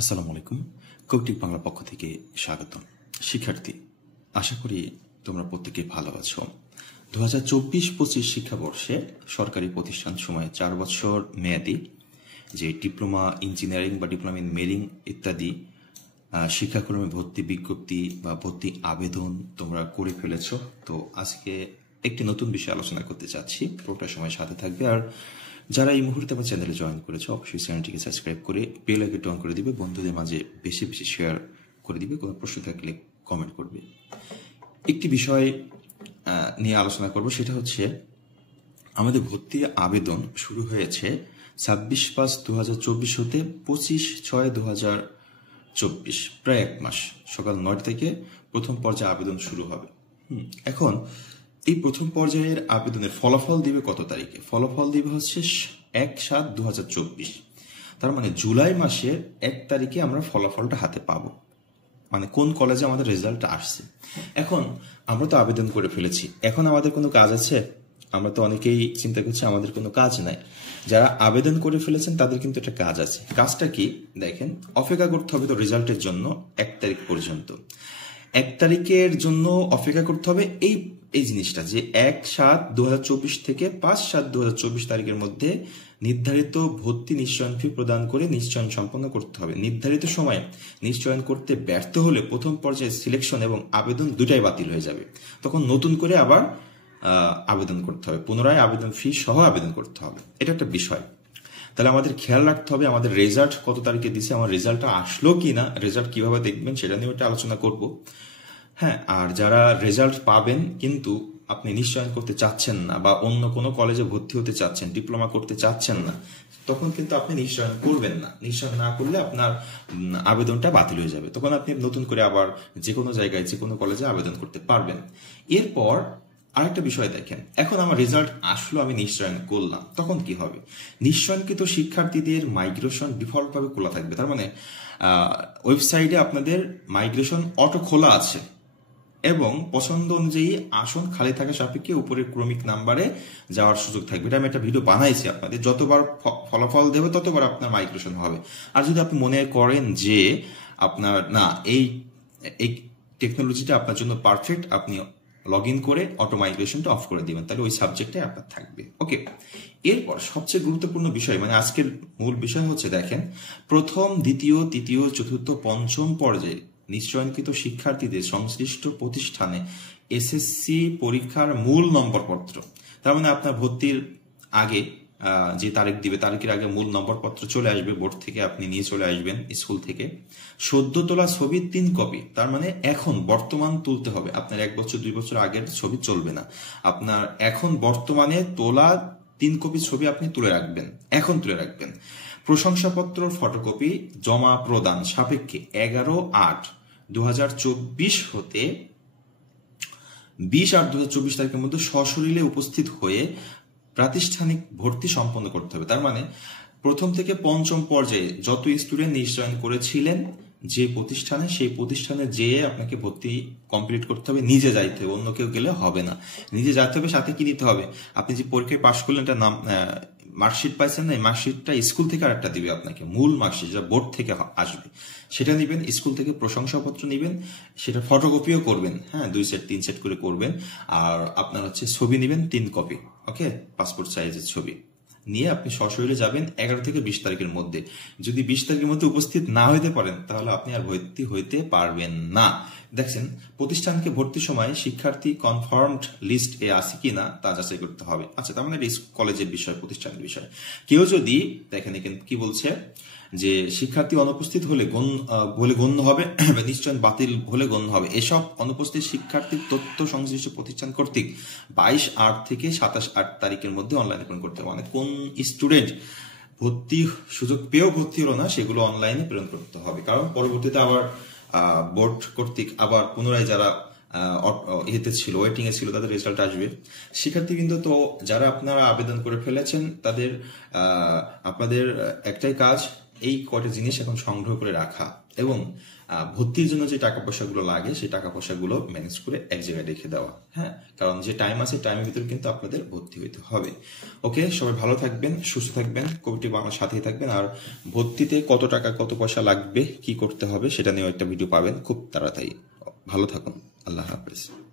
আসসালামু আলাইকুম। কৌটিক বাংলা পক্ষ থেকে স্বাগতম। শিক্ষার্থী, আশা করি তোমরা প্রত্যেকে ভালো আছো। 2024-25 শিক্ষাবর্ষে সরকারি প্রতিষ্ঠান সময়ে 4 বছর মেয়াদী যে ডিপ্লোমা ইঞ্জিনিয়ারিং বা ডিপ্লোমা ইন মেরিং ইত্যাদি শিক্ষাক্রমে ভর্তি বিজ্ঞপ্তি বা ভর্তি আবেদন তোমরা করে ফেলেছ। তো আজকে একটি নতুন বিষয় আলোচনা করতে চাচ্ছি, পুরোটা সময় সাথে থাকবে। আর যারা এই মুহূর্তে আমার চ্যানেলে জয়েন করেছো অবশ্যই চ্যানেলটিকে সাবস্ক্রাইব করে বেল আইকনটি অন করে দিবে, বন্ধুদের মাঝে বেশি বেশি শেয়ার করে দিবে, কোনো প্রশ্ন থাকলে কমেন্ট করবে। একটি বিষয় নিয়ে আলোচনা করব, সেটা হচ্ছে আমাদের ভর্তি আবেদন শুরু হয়েছে 26/5/2024 হতে 25/6/2024, প্রায় 1 মাস। সকাল 9 থেকে প্রথম পর্যায়ে আবেদন শুরু হবে। এখন এই প্রথম পর্যায়ের আবেদনের ফলাফল দিবে কত তারিখে? ফলাফল দিবে হচ্ছে 1/7/2024, তার মানে জুলাই মাসের 1 তারিখে আমরা ফলাফলটা হাতে পাবো, মানে কোন কলেজে আমাদের রেজাল্ট আসছে। এখন আমরা তো আবেদন করে ফেলেছি, এখন আমাদের কোনো কাজ আছে? আমরা তো অনেকেই চিন্তা করছি আমাদের কোনো কাজ নাই। যারা আবেদন করে ফেলেছেন তাদের কিন্তু একটা কাজ আছে। কাজটা কি দেখেন, অপেক্ষা করতে হবে তো রেজাল্টের জন্য 1 তারিখ পর্যন্ত। 1 তারিখের জন্য অপেক্ষা করতে হবে এই জিনিসটা যে 1/7/2024 থেকে 5/7/2024 তারিখের মধ্যে নির্ধারিত ভর্তি নিশ্চয়ন ফি প্রদান করে নিশ্চয়ন সম্পন্ন করতে হবে। নির্ধারিত সময়ে নিশ্চয়ন করতে ব্যর্থ হলে প্রথম পর্যায়ে সিলেকশন এবং আবেদন দুটাই বাতিল হয়ে যাবে। তখন নতুন করে আবার আবেদন করতে হবে, পুনরায় আবেদন ফি সহ আবেদন করতে হবে। এটা একটা বিষয়। তাহলে আমাদের খেয়াল রাখতে হবে আমাদের রেজাল্ট কত তারিখে দিছে, আমার রেজাল্টটা আসলো কিনা, রেজাল্ট কিভাবে দেখবেন সেটা নিয়ে একটা আলোচনা করব। হ্যাঁ, আর যারা রেজাল্ট পাবেন কিন্তু আপনি নিশ্চয়ন করতে চাচ্ছেন না বা অন্য কোনো কলেজে ভর্তি হতে চাচ্ছেন, ডিপ্লোমা করতে চাচ্ছেন না, তখন কিন্তু আপনি নিশ্চয়ন করবেন না। নিশ্চয়ন না করলে আপনার আবেদনটা বাতিল হয়ে যাবে। তখন আপনি নতুন করে আবার যে কোনো জায়গায় যে কোনো কলেজে আবেদন করতে পারবেন। এরপর আরেকটা বিষয় দেখেন, এখন আমার রেজাল্ট আসলো, আমি নিশ্চয়ন করলাম, তখন কি হবে? নিশ্চয়নকৃত শিক্ষার্থীদের মাইগ্রেশন ডিফল্ট ভাবে খোলা থাকবে। তার মানে ওয়েবসাইটে আপনাদের মাইগ্রেশন অটো খোলা আছে এবং পছন্দ অনুযায়ী আসন খালি থাকা সাপেক্ষে উপরের ক্রমিক নাম্বারে যাওয়ার সুযোগ থাকবে। এটা আমি একটা ভিডিও বানাইছি আপনাদের, যতবার ফলাফল দেবে ততবার আপনার মাইগ্রেশন হবে। আর যদি আপনি মনে করেন যে আপনার না এই টেকনোলজিটা আপনার জন্য পারফেক্ট, আপনি লগ ইন করে অটো মাইগ্রেশনটা অফ করে দিবেন, তাহলে ওই সাবজেক্টে আপনার থাকবে। ওকে, এরপর সবচেয়ে গুরুত্বপূর্ণ বিষয়, মানে আজকের মূল বিষয় হচ্ছে দেখেন, প্রথম, দ্বিতীয়, তৃতীয়, চতুর্থ, পঞ্চম পর্যায়ে নিশ্চয়নকৃত শিক্ষার্থীদের সংশ্লিষ্ট প্রতিষ্ঠানে এসএসসি পরীক্ষার মূল নম্বরপত্র, তার মানে আপনার ভর্তির আগে যে তারিখ দিবে, তারিখের আগে মূল নম্বরপত্র চলে আসবে বোর্ড থেকে, আপনি নিয়ে চলে আসবেন স্কুল থেকে। সদ্য তোলা ছবির 3 কপি, তার মানে এখন বর্তমান তুলতে হবে, আপনার 1 বছর 2 বছর আগের ছবি চলবে না, আপনার এখন বর্তমানে তোলা 3 কপি ছবি আপনি তুলে রাখবেন, এখন তুলে রাখবেন। প্রশংসাপত্র ফটোকপি জমা প্রদান সাপেক্ষে 11/8/2024 হতে 20/8/2024 তারিখের মধ্যে সশরীরে উপস্থিত হয়ে প্রাতিষ্ঠানিক ভর্তি সম্পন্ন করতে হবে। তার মানে প্রথম থেকে পঞ্চম পর্যায়ে যত স্টুডেন্ট নিশ্চয়ন করেছিলেন যে প্রতিষ্ঠানে, সেই প্রতিষ্ঠানে যেয়ে আপনাকে ভর্তি কমপ্লিট করতে হবে। নিজে যাইতে হবে, অন্য কেউ গেলে হবে না, নিজে যাইতে হবে। সাথে কি নিতে হবে? আপনি যে পরীক্ষায় পাশ করলেন একটা নাম মার্কশিট পাইছেন না, এই মার্কশিটটা স্কুল থেকে আরেকটা দিবে আপনাকে, মূল মার্কশিট যেটা বোর্ড থেকে আসবে, সেটা নিবেন। স্কুল থেকে প্রশংসাপত্র নিবেন, সেটা ফটোকপিও করবেন, হ্যাঁ 2 সেট 3 সেট করে করবেন। আর আপনার হচ্ছে ছবি নিবেন 3 কপি, ওকে, পাসপোর্ট সাইজের ছবি নিয়ে আপনি সশরীরে যাবেন 11 থেকে 20 তারিখের মধ্যে। যদি 20 তারিখের মধ্যে উপস্থিত না হইতে পারেন তাহলে আপনি আর ভর্তি হইতে পারবেন না। দেখছেন, প্রতিষ্ঠানকে ভর্তির সময় শিক্ষার্থী কনফার্মড লিস্ট এ আছে কিনা তা যাচাই করতে হবে। আচ্ছা, তার মানে কলেজের বিষয়, প্রতিষ্ঠানের বিষয়। কেউ যদি দেখেন কি বলছে যে শিক্ষার্থী অনুপস্থিত হলে গণ্য হবে, নিশ্চয়ন বাতিল হলে গণ্য হবে। এসব অনুপস্থিত শিক্ষার্থীর তথ্য সংশ্লিষ্ট প্রতিষ্ঠান কর্তৃক 22/8 থেকে 27/8 তারিখের মধ্যে অনলাইনে প্রেরণ করতে হবে। মানে কোন স্টুডেন্ট ভর্তি সুযোগ পেয়েও ভর্তি হলো না, সেগুলো অনলাইনে প্রেরণ করতে হবে, কারণ পরবর্তীতে আবার বোর্ড কর্তৃক আবার পুনরায় যারা এতে ছিল, ওয়েটিং এ ছিল, তাদের রেজাল্ট আসবে। শিক্ষার্থীবৃন্দ, তো যারা আপনারা আবেদন করে ফেলেছেন তাদের আপনাদের একটাই কাজ, এই কয়টা জিনিস এখন সংগ্রহ করে রাখা এবং ভর্তির জন্য যে টাকা পয়সাগুলো লাগে সেই টাকা পয়সাগুলো ম্যানেজ করে এক জায়গায় রেখে দেওয়া। হ্যাঁ, কারণ যে টাইম আছে টাইমের ভিতরে কিন্তু আপনাদের ভর্তি হইতে হবে। ওকে, সবাই ভালো থাকবেন, সুস্থ থাকবেন, কবিটি বাংলার সাথেই থাকবেন। আর ভর্তিতে কত টাকা কত পয়সা লাগবে, কি করতে হবে সেটা নিয়েও একটা ভিডিও পাবেন খুব তাড়াতাড়ি। ভালো থাকুন, আল্লাহ হাফেজ।